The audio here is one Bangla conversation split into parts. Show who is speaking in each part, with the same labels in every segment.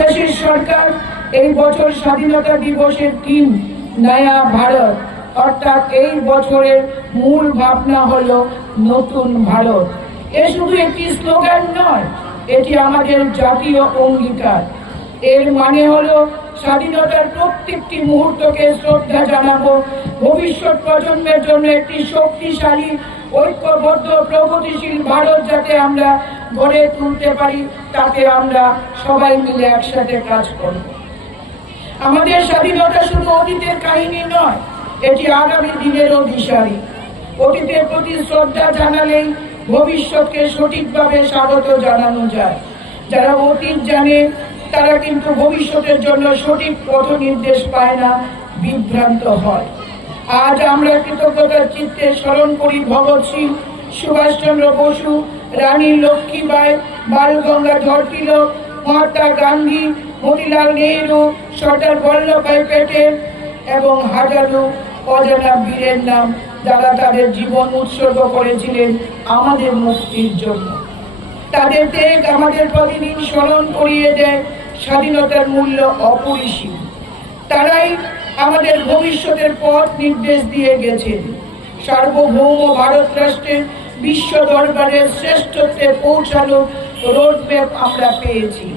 Speaker 1: দেশের সরকার এই বছর স্বাধীনতা দিবসের থিম নয়া ভারত। অর্থাৎ এই বছরের মূল ভাবনা হলো নতুন ভারত। এ শুধু একটি স্লোগান নয়, এটি আমাদের জাতীয় অঙ্গীকার। এর মানে হলো স্বাধীনতার প্রত্যেকটি মুহূর্তকে শ্রদ্ধা জানাব। ভবিষ্যৎ প্রজন্মের জন্য একটি শক্তিশালী, ঐক্যবদ্ধ, প্রগতিশীল ভারত যাতে আমরা গড়ে তুলতে পারি, তাতে আমরা সবাই মিলে একসাথে কাজ করব। আমাদের স্বাধীনতা শুধু অতীতের কাহিনী নয়, এটি আগামী দিনেরও দিশারি অতীতের প্রতি শ্রদ্ধা জানালেই ভবিষ্যৎকে সঠিকভাবে স্বাগত জানানো যায়। যারা অতীত জানে, তারা কিন্তু ভবিষ্যতের জন্য সঠিক পথ নির্দেশ পায় না, বিভ্রান্ত হয়। আজ আমরা কৃতজ্ঞতার চিত্তে স্মরণ করি ভগৎ সিং, সুভাষচন্দ্র বসু রানী লক্ষ্মীবাই বাল গঙ্গাধর তিলক মহাত্মা গান্ধী, মতিলাল নেহরু, সর্দার বল্লভভাই পেটেল এবং হাজারো অজানা বীরের নাম যারা তাদের জীবন উৎসর্গ করেছিলেন আমাদের মুক্তির জন্য। তাদের ত্যাগ আমাদের প্রতিদিন স্মরণ করিয়ে দেয় স্বাধীনতার মূল্য অপরিসীম। তারাই আমাদের ভবিষ্যতের পথ নির্দেশ দিয়ে গেছেন। সার্বভৌম ভারত রাষ্ট্রের বিশ্ব দরবারের শ্রেষ্ঠত্বে পৌঁছানো রোডম্যাপ আমরা পেয়েছি।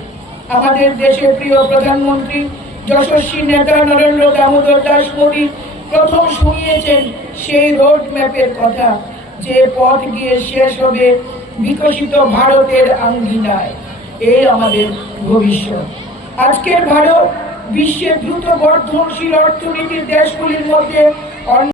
Speaker 1: আমাদের দেশের প্রিয় প্রধানমন্ত্রী যশস্বী নেতা নরেন্দ্র দামোদর দাস মোদী প্রথম শুনিয়েছেন সেই রোড ম্যাপের কথা, যে পথ গিয়ে শেষ হবে বিকশিত ভারতের আঙ্গিনায়। এই আমাদের ভবিষ্যৎ। আজকের ভারত বিশ্বের দ্রুত বর্ধনশীল অর্থনীতির দেশগুলির মধ্যে